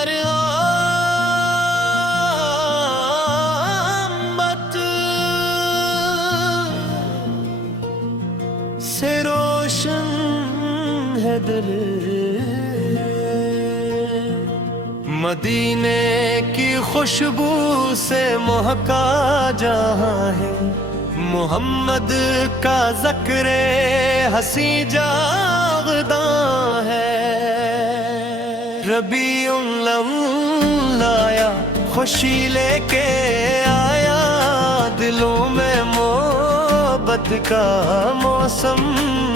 हर आमद से रोशन है दिल। मदीने की खुशबू से महका जहाँ है, मोहम्मद का ज़िक्र हसी जागदा है। रबीउल अव्वल आया, खुशी लेके आया, दिलों में मोहब्बत का मौसम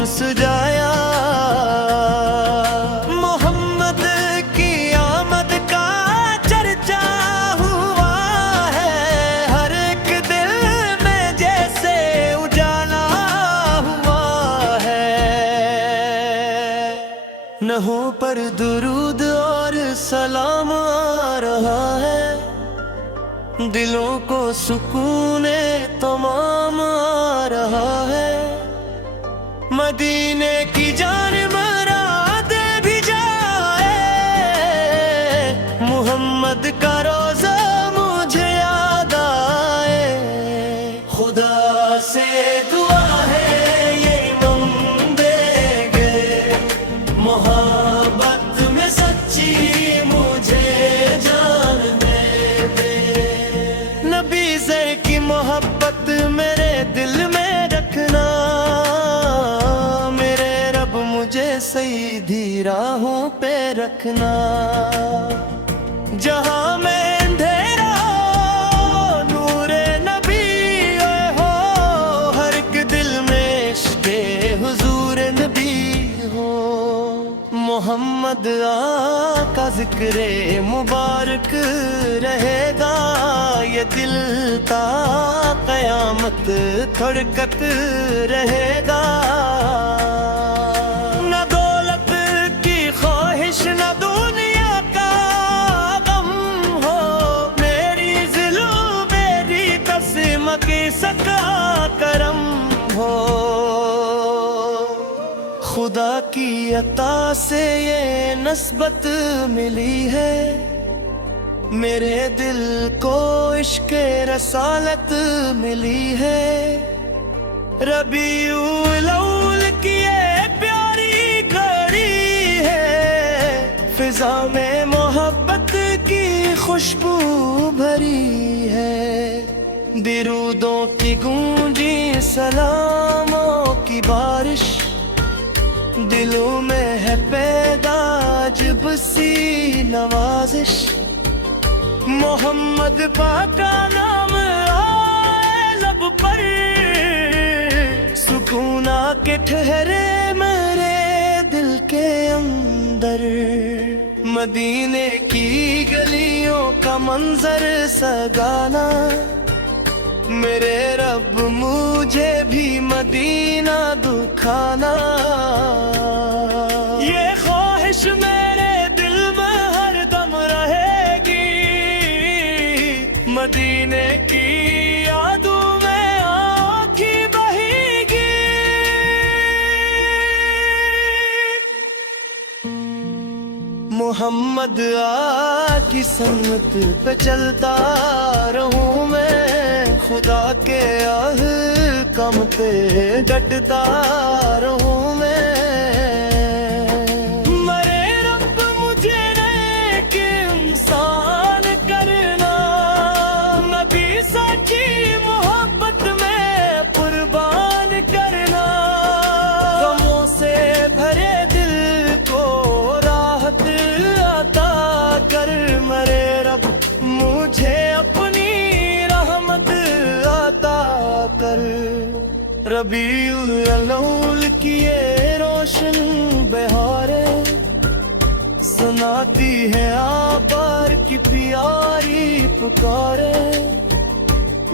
सजाया। मोहम्मद की आमद का चर्चा हुआ है, हर एक दिल में जैसे उजाला हुआ है। नहों पर दुरूद और सलाम आ रहा है, दिलों को सुकून तमाम आ रहा है। मदीने की जानिब रात भी जाए, मोहम्मद का रोज़ा मुझे याद आए। खुदा से दुआ है ये मंगेंगे, मोहब्बत में सच्ची मुझे जान दे दे। नबी से की मोहब्बत मेरे दिल में रखना, मेरे रब मुझे सीधी राहों पे रखना। जहाँ में अंधेरा हो नूरे नबी हो, हर एक दिल में इश्क़े हुजूर नबी हो। मोहम्मद आका ज़िक्र मुबारक रहेगा, ये दिल ता क़यामत धड़कत रहेगा। न दौलत की ख्वाहिश न दुनिया का गम हो, मेरी ज़िलो मेरी कसम की सका करम हो। खुदा की अता से ये नस्बत मिली है, मेरे दिल को इश्क़ रसालत मिली है। रबीउल अव्वल की ये प्यारी घड़ी है, फिजा में मोहब्बत की खुशबू भरी है। दिरूदों की गूंजी सलामों की बारिश, दिलों में है पैदा अजब सी नवाजिश। मोहम्मद पाक का नाम आए लब पर, सुकून आके ठहरे मेरे दिल के अंदर। मदीने की गलियों का मंजर सगाना, मेरे रब मुझे भी मदीना दुखाना। ये ख्वाहिश मेरे दिल में हरदम रहेगी, मदीने की यादों में आँखें बहेगी। मोहम्मद की सम्मत पे चलता रहूं मैं, खुदा के अहकाम पे डटता रहूं मैं। मरे रब मुझे नेक इंसान करना, नबी साची मोहब्बत में कुर्बान करना। गमों से भरे दिल को राहत अता कर, मरे रब मुझे अपनी रहमत अता कर। रबीउल अव्वल की ये रोशन बहारें, सुनाती है आबार की प्यारी पुकारें।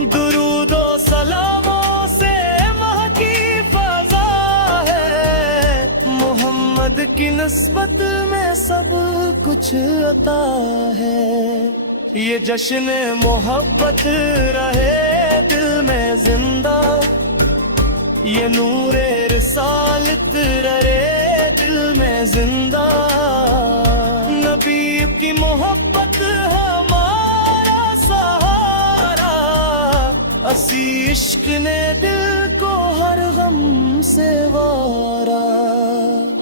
दुरूदो सलामों से महकी फज़ा है, मोहम्मद की निस्बत में सब कुछ अता है। ये जश्न मोहब्बत रहे दिल में जिंदा, ये नूरे रिसालत रहे दिल में जिंदा। नबी की मोहब्बत اسی عشق نے دل کو ہر غم سے وارا.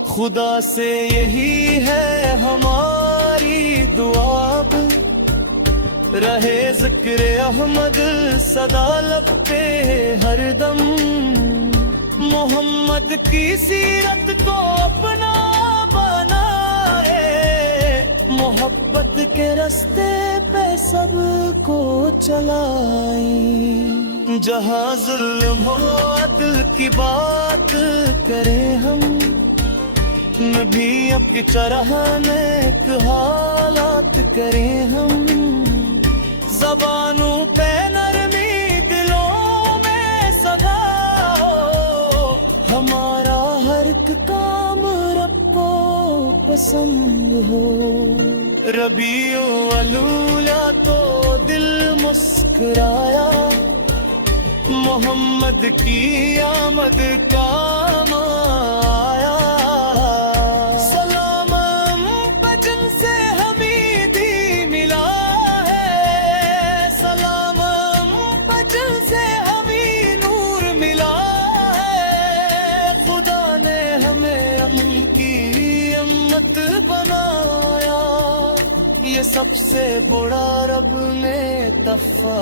خدا سے یہی ہے ہماری دعا، رہے ذکر احمد سدا لب پہ ہر دم. محمد کی سیرت کو اپنا بنائے، محبت کے راستے پہ سب کو چلائیں. جہاں ظلم و عدل کی بات کریں ہم، نبی اب کی طرح نیک حالات کریں ہم. زبانوں پہ نرمی دلوں میں سدا ہو، ہمارا ہر ایک کام رب کو پسند ہو. ربیع الاولیٰ تو دل مسکرایا، محمد کی آمد کام آیا. سلام بجن سے حمیدی ملا ہے، سلام بجن سے ہمیں نور ملا ہے. خدا نے ہمیں امن کی امت بنایا، یہ سب سے بڑا رب نے تحفہ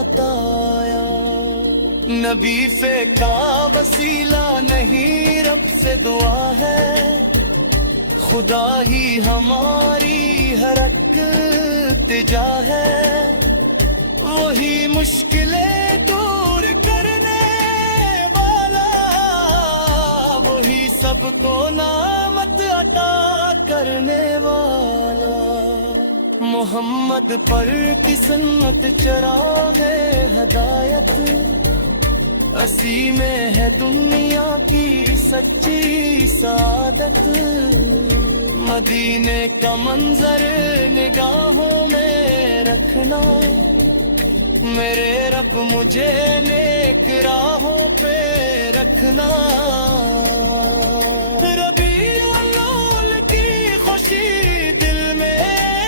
عطایا. نبی کا وسیلہ نہیں رب سے دعا ہے، خدا ہی ہماری ہر ایک التجا ہے. وہی مشکلیں دور کرنے والا، وہی سب کو نعمت عطا کرنے والا. محمد پر کی سنت چراغ ہدایت، اسی میں ہے دنیا کی سچی سعادت. مدینے کا منظر نگاہوں میں رکھنا، میرے رب مجھے نیک راہوں پہ رکھنا. ربیع الاول کی خوشی دل میں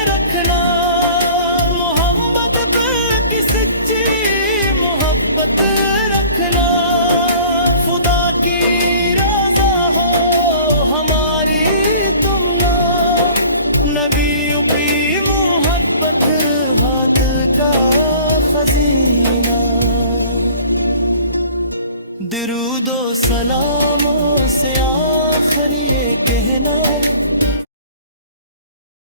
رکھنا، محمد پر کی سچی محبت رکھنا. خدا کی رضا ہو ہماری تم نا، نبی بھی محبت ہاتھ کا خزینہ. درود و سلاموں سے آخر یہ کہنا،